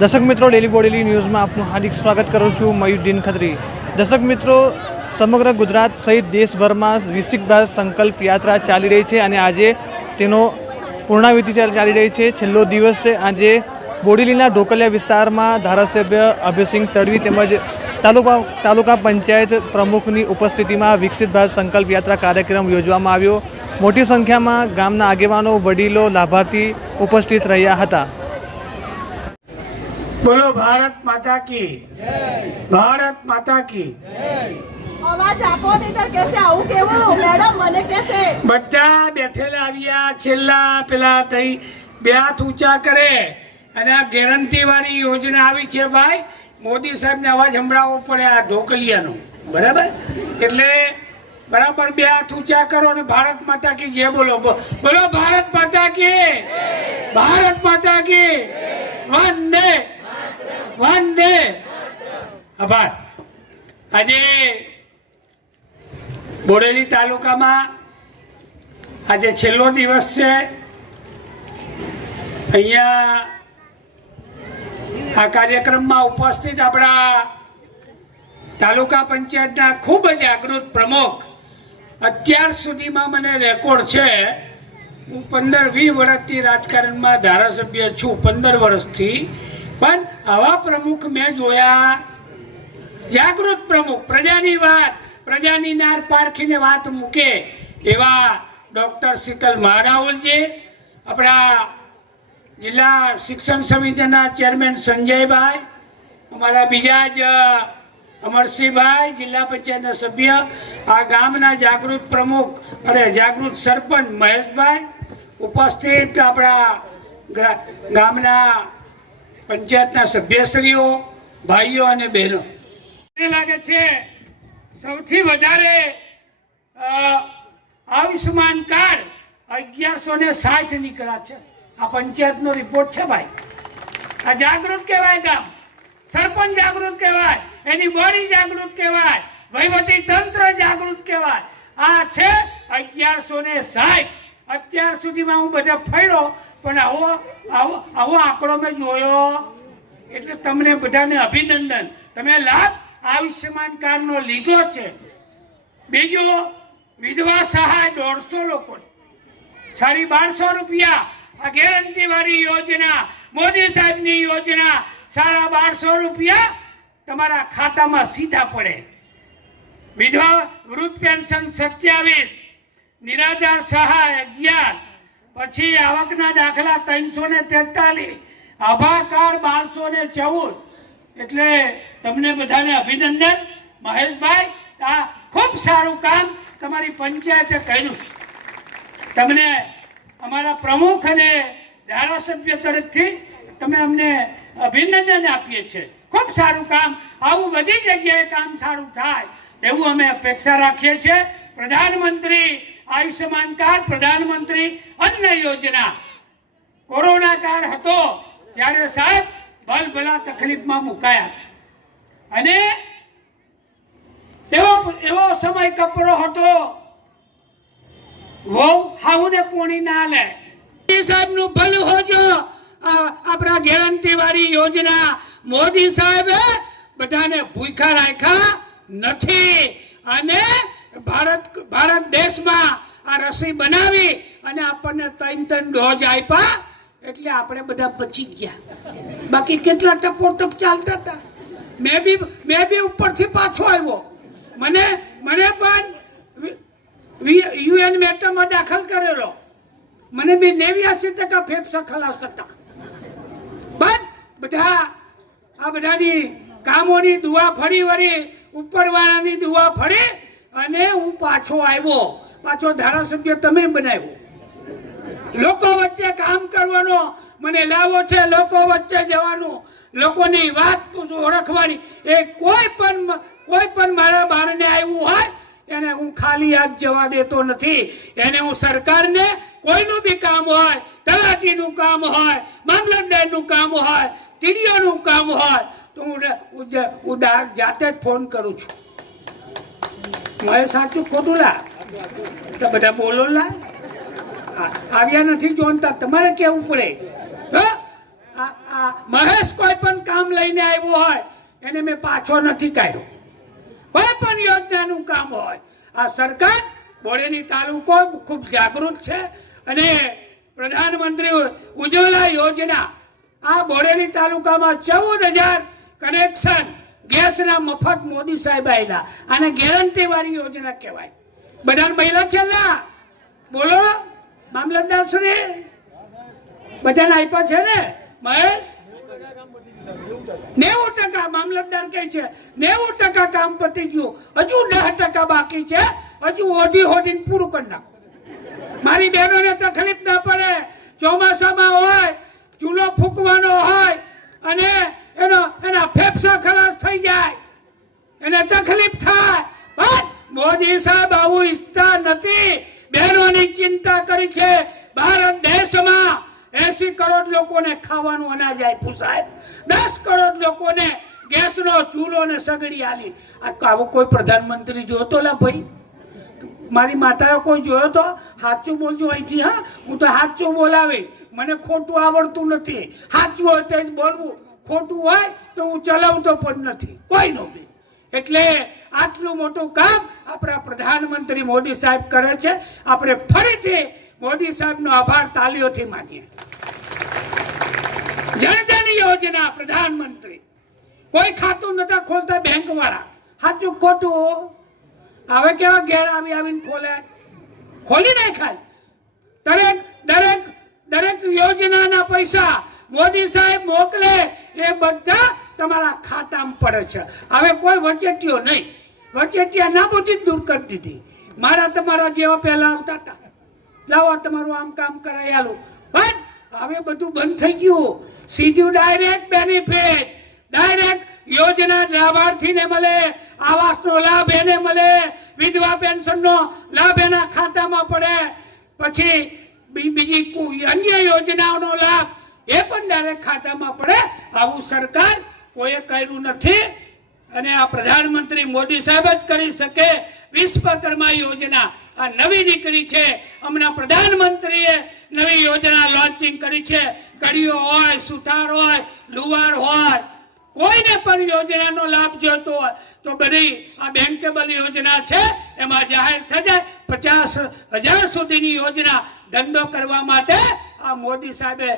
દર્શક મિત્રો ડેલી બોડેલી ન્યૂઝમાં આપનું હાર્દિક સ્વાગત કરું છું, મયુદ્દીન ખત્રી. દર્શક મિત્રો, સમગ્ર ગુજરાત સહિત દેશભરમાં વિકસિત ભારત સંકલ્પ યાત્રા ચાલી રહી છે અને આજે તેનો પૂર્ણાવૃત્તિ ચાલ- ચાલી રહી છે. છેલ્લો દિવસ છે આજે બોડેલીના ઢોકલિયા વિસ્તારમાં ધારાસભ્ય અભયસિંહ તડવી તેમજ તાલુકા તાલુકા પંચાયત પ્રમુખની ઉપસ્થિતિમાં વિકસિત ભારત સંકલ્પ યાત્રા કાર્યક્રમ યોજવામાં આવ્યો. મોટી સંખ્યામાં ગામના આગેવાનો, વડીલો, લાભાર્થી ઉપસ્થિત રહ્યા હતા. બોલો ભારત માતા કી. ભારત માતા કી. બધા બેઠેલા આવ્યા છેલ્લા પેલા થઈ બે હાથ ઊંચા કરે. અને આ ગેરંટી વાળી યોજના આવી છે ભાઈ. મોદી સાહેબને અવાજ સંભળાવવો પડે આ ઢોકલિયાનો. બરાબર? એટલે બરાબર બે હાથ ઊંચા કરો અને ભારત માતા કી જે બોલો. બોલો ભારત માતા કી. ભારત માતા કી. વંદે વંદે. આભાર. આજે બોડેલી તાલુકામાં આજે છેલ્લો દિવસ છે. અહીંયા આ કાર્યક્રમમાં ઉપસ્થિત આપણા તાલુકા પંચાયતના ખૂબ જ જાગૃત પ્રમુખ. અત્યાર સુધીમાં મને રેકોર્ડ છે. હું પંદર વીસ વર્ષથી રાજકારણમાં ધારાસભ્ય છું. પંદર વર્ષથી પણ આવા પ્રમુખ મેં જોયા. જાગૃત પ્રમુખ, પ્રજાની વાત, પ્રજાની નાર પારખીને વાત મૂકે એવા ડૉક્ટર શીતલ મહારાવલજી આપણા જિલ્લા શિક્ષણ સમિતિના ચેરમેન સંજયભાઈ, અમારા બીજા જ અમરસિંહભાઈ, જિલ્લા પંચાયતના સભ્ય, આ ગામના જાગૃત પ્રમુખ અને જાગૃત સરપંચ મહેશભાઈ ઉપસ્થિત આપણા ગામના પંચાયતના સભ્યશ્રીઓ ભાઈઓ અને બહેનો. મને લાગે છે સૌથી વધારે આયુષ્યમાન કાર્ડ અગિયારસો ને સાઠ નીકળ્યા છે. આ પંચાયતનો રિપોર્ટ છે ભાઈ. આ જાગૃત કહેવાય ગામ. સરપંચ જાગૃત કહેવાય, એની બોડી જાગૃત કહેવાય, વહીવટી તંત્ર જાગૃત કહેવાય. આ છે અગિયારસો ને સાઠ. અત્યાર સુધીમાં હું બધા ફર્યો, પણ આવો આવો આવો આંકડો મેં જોયો. એટલે તમને બધાને અભિનંદન. તમે લાભ આયુષ્યમાન કાર્ડનો લીધો છે. બીજો, વિધવા સહાય દોઢસો લોકો સાડી બારસો રૂપિયા. આ ગેરંટી વાળી યોજના, મોદી સાહેબની યોજના, સાડા બારસો રૂપિયા તમારા ખાતામાં સીધા પડે. વિધવા વૃદ્ધ પેન્શન સત્યાવીસ નિરાધાર, સહાય અગિયાર પછી આવકના દાખલા ત્રણસો ને તેતાલીસ, આભાકાર બારસો ને ચૌદ. એટલે તમને બધાને અભિનંદન. મહેશભાઈ, આ ખૂબ સારું કામ તમારી પંચાયતે કર્યું. તમને અમારા પ્રમુખ અને ધારાસભ્ય તરફથી તમે અમને અભિનંદન આપીએ છીએ. ખૂબ સારું કામ. આવું બધી જગ્યાએ કામ સારું થાય, એવું અમે અપેક્ષા રાખીએ છીએ. પ્રધાનમંત્રી આયુષ્યમાન કાર્ડ, પ્રધાનમંત્રી અન્ન યોજના. કોરોના કાળ હતો ત્યારે સાહેબ ભલભલા તકલીફમાં મુકાયા હતા. અને એવો એવો સમય કપરો હતો. વહુ હાઉને પોણી ના લે. સાહેબનું ભલું હોજો. આપણા ગેરંટી વાળી યોજના મોદી સાહેબે બધાને ભૂખા રાખ્યા નથી. અને ભારત ભારત દેશમાં આ રસી બનાવી અને આપણને ત્રણ ત્રણ ડોઝ આપ્યા એટલે આપણે બધા બચી ગયા. બાકી કેટલા ટપો ચાલતા હતા? મેં બી મેં બી ઉપરથી પાછો આવ્યો. મને મને પણ યુએન મેટરમાં દાખલ કરેલો. મને બી નેવ્યાસી ટકા ફેફસા ખલાસ હતા. બસ, બધા, આ બધાની કામોની દુવા ફરી વળી, ઉપરવાળાની દુવા ફરી અને હું પાછો આવ્યો. પાછો ધારાસભ્ય તમે બનાવ્યો. લોકો વચ્ચે કામ કરવાનો મને લાવો છે, લોકો વચ્ચે જવાનું. લોકોની વાત ઓળખવાની. એ કોઈ પણ કોઈ પણ મારા બારને આવ્યું હોય, એને હું ખાલી હાથ જવા દેતો નથી. એને હું સરકારને કોઈનું બી કામ હોય, તલાટીનું કામ હોય, મામલતદારનું કામ હોય, ટીડીઓનું કામ હોય, તો હું હું જાતે જ ફોન કરું છું. મારે સાચું ખોટું લા? તો બધા બોલો લા. આવ્યા નથી જોનતા, તમારે કેવું પડે? તો મહેશ કોઈ પણ કામ લઈને આવ્યો હોય, એને મેં પાછો નથી કાઢ્યો. કોઈ પણ યોજનાનું કામ હોય, આ સરકાર બોડેલી તાલુકો ખૂબ જાગૃત છે અને પ્રધાનમંત્રી ઉજ્જવલા યોજના, આ બોડેલી તાલુકામાં ચૌદ હજાર કનેક્શન ગેસના મફત મોદી સાહેબ આવેલા આને ગેરંટી વાળી યોજના કહેવાય. બધા મહિલા છે ના? બોલો. મામલતદાર શ્રી. બધાને આપ્યા છે ને? મહેશ નેવું ટકા મામલતદાર કહે છે. નેવું ટકા કામ પતી ગયું. હજુ દસ ટકા બાકી છે. હજુ ઓઢી ઓઢીને પૂરું કરી નાખો. મારી બહેનોને તકલીફ ના પડે. ચોમાસામાં હોય, ચૂલો ફૂંકવાનો હોય, અને થઈ જાય. એને તકલીફ થાય. પણ મોદી સાહેબ આવું ઈચ્છતા નથી. બહેનોની ચિંતા કરી છે. ભારત દેશમાં એસી કરોડ લોકોને ખાવાનું અનાજ આપ્યું સાહેબ. દસ કરોડ લોકોને ગેસનો ચૂલો ને સગડી આલી. આવો કોઈ પ્રધાનમંત્રી જોતો લા ભાઈ? મારી માતાએ કોઈ જોયો તો? સાચું બોલજો અહીંથી, હા? હું તો સાચું બોલાવીશ. મને ખોટું આવડતું નથી. સાચું હોય તો જ બોલવું. ખોટું હોય તો હું ચલાવતો પણ નથી. કોઈનો બી. એટલે આટલું મોટું કામ આપણા પ્રધાનમંત્રી મોદી સાહેબ કરે છે. આપણે ફરીથી મોદી સાહેબનો આભાર તાલીઓથી માનીએ. જનધન યોજના પ્રધાનમંત્રી. કોઈ ખાતું નતા ખોલતા બેંક વાળા સાચું ખોટું? હવે કેવા ઘેર આવી આવીને ખોલે? ખોલી નાખાય. દરેક દરેક દરેક યોજનાના પૈસા મોદી સાહેબ મોકલે એ બધા તમારા ખાતામાં પડે છે. હવે કોઈ વચેટીઓ નહીં. વચેટિયા નાબૂદી જ દૂર કરી દીધી. મારા તમારા જેવા પહેલા આવતા હતા. લાવો તમારું આમ કામ કરાયેલું બસ હવે બધું બંધ થઈ ગયું. સીધું ડાયરેક્ટ બેનિફિટ ડાયરેક્ટ યોજના લાભાર્થીને મળે, આવાસનો લાભ એને મળે, વિધવા પેન્શનનો લાભ એના ખાતામાં પડે. પછી બીજી અન્ય યોજનાઓનો લાભ એ પણ ડાયરેક્ટ ખાતામાં પડે. આવું સરકાર કોઈએ કર્યું નથી અને આ પ્રધાનમંત્રી મોદી સાહેબ જ કરી શકે વિશ્વકર્મા યોજના. આ નવી નીકળી છે. હમણાં પ્રધાનમંત્રીએ નવી યોજના લોન્ચિંગ કરી છે. કડીઓ હોય, સુથાર હોય, લુવાર હોય. કોઈને પણ યોજનાનો લાભ જોઈતો હોય તો બધી આ બેંકેબલ યોજના છે. એમાં જાહેર થઈ જાય. પચાસ હજાર સુધીની યોજના ધંધો કરવા માટે આ મોદી સાહેબે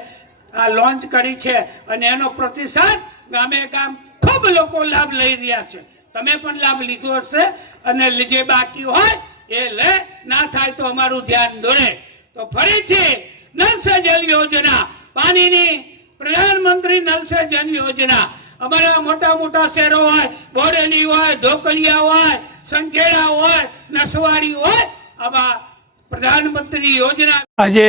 આ લોન્ચ કરી છે અને એનો પ્રતિસાદ ગામે ગામ ખૂબ લોકો લાભ લઈ રહ્યા છે. તમે પણ લાભ લીધો હશે અને જે બાકી હોય એ લે, ના થાય તો અમારું ધ્યાન દોરે. તો ફરીથી નલ સે જલ યોજના, પાણીની પ્રધાનમંત્રી નલ સે જલ યોજના. અમારા મોટા મોટા શહેરો હોય બોરેલી હોય, ઢોકળિયા હોય, સંખેડા હોય, નસવાડી હોય, આવા પ્રધાનમંત્રી યોજના આજે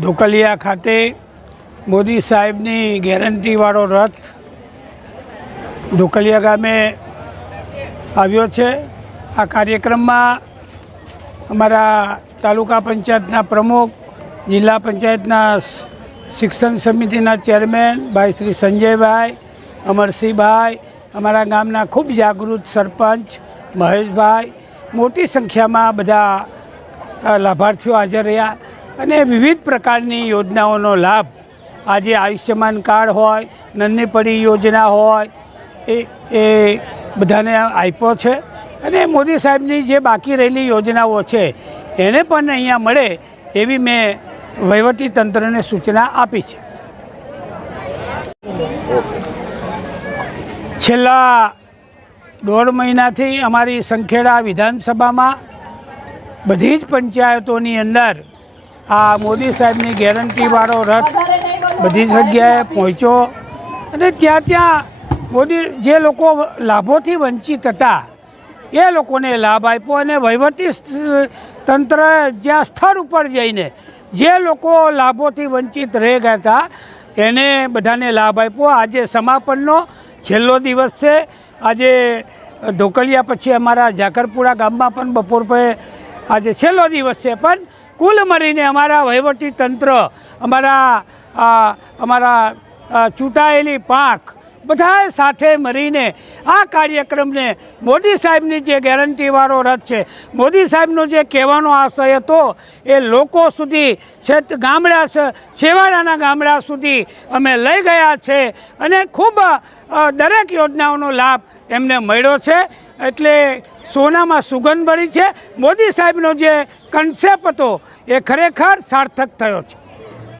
ધોકલિયા ખાતે મોદી સાહેબની ગેરંટીવાળો રથ ધોકલિયા ગામે આવ્યો છે. આ કાર્યક્રમમાં અમારા તાલુકા પંચાયતના પ્રમુખ, જિલ્લા પંચાયતના શિક્ષણ સમિતિના ચેરમેન ભાઈ શ્રી સંજયભાઈ, અમરસિંહભાઈ, અમારા ગામના ખૂબ જાગૃત સરપંચ મહેશભાઈ, મોટી સંખ્યામાં બધા લાભાર્થીઓ હાજર રહ્યા. અને વિવિધ પ્રકારની યોજનાઓનો લાભ. આજે આયુષ્યમાન કાર્ડ હોય, નન્ની પડી યોજના હોય, એ એ બધાને આપ્યો છે. અને મોદી સાહેબની જે બાકી રહેલી યોજનાઓ છે, એને પણ અહીંયા મળે એવી મેં વહીવટી તંત્રને સૂચના આપી છે. છેલ્લા દોઢ મહિનાથી અમારી સંખેડા વિધાનસભામાં બધી જ પંચાયતોની અંદર આ મોદી સાહેબની ગેરંટીવાળો રથ. બધી જગ્યાએ પહોંચ્યો અને ત્યાં ત્યાં મોદી જે લોકો લાભોથી વંચિત હતા, એ લોકોને લાભ આપ્યો અને વહીવટી તંત્ર જ્યાં સ્થળ ઉપર જઈને જે લોકો લાભોથી વંચિત રહી ગયા હતા, એને બધાને લાભ આપ્યો આજે સમાપનનો છેલ્લો દિવસ છે આજે ઢોકલિયા પછી અમારા ઝાકરપુરા ગામમાં પણ બપોર પછી આજે છેલ્લો દિવસ છે પણ કુલ મળીને અમારા વહીવટી તંત્ર, અમારા અમારા ચૂંટાયેલી પાંખ બધાએ સાથે મળીને આ કાર્યક્રમને મોદી સાહેબની જે ગેરંટીવાળો રથ છે, મોદી સાહેબનો જે કહેવાનો આશય હતો, એ લોકો સુધી છેત ગામડા છેવાડાના ગામડા સુધી અમે લઈ ગયા છે અને ખૂબ દરેક યોજનાઓનો લાભ એમને મળ્યો છે. એટલે સોનામાં સુગંધ ભરી છે. મોદી સાહેબનો જે કન્સેપ્ટ હતો, એ ખરેખર સાર્થક થયો છે.